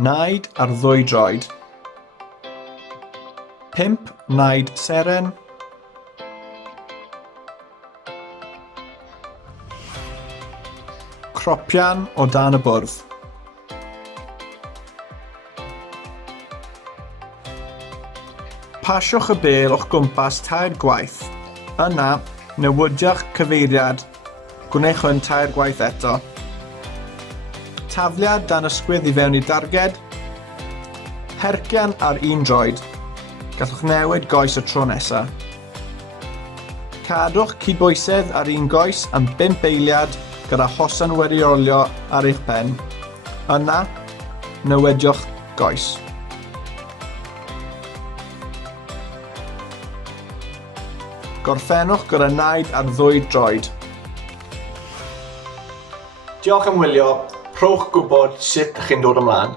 naid ar ddwy droed. 5 naid seren. 6 cropian o dan y bwrdd. Pasiwch y bêl o'ch gwmpas 3 gwaith. Yna, newidiwch cyfeiriad. Gwnewch hwn 3 gwaith eto. Tafliad dan ysgwydd i fewn i darged. Hercian ar un droed. Gallwch newid goes y tro nesaf. Cadwch cydbwysedd ar un goes am 5 eiliad gyda hosan weriolio ar eich pen. Yna, newidiwch goes. Gorffennwch gyda naid ar ddwy droed. Diolch am wylio. Rhowch gwybod sut ydych chi'n dod ymlaen.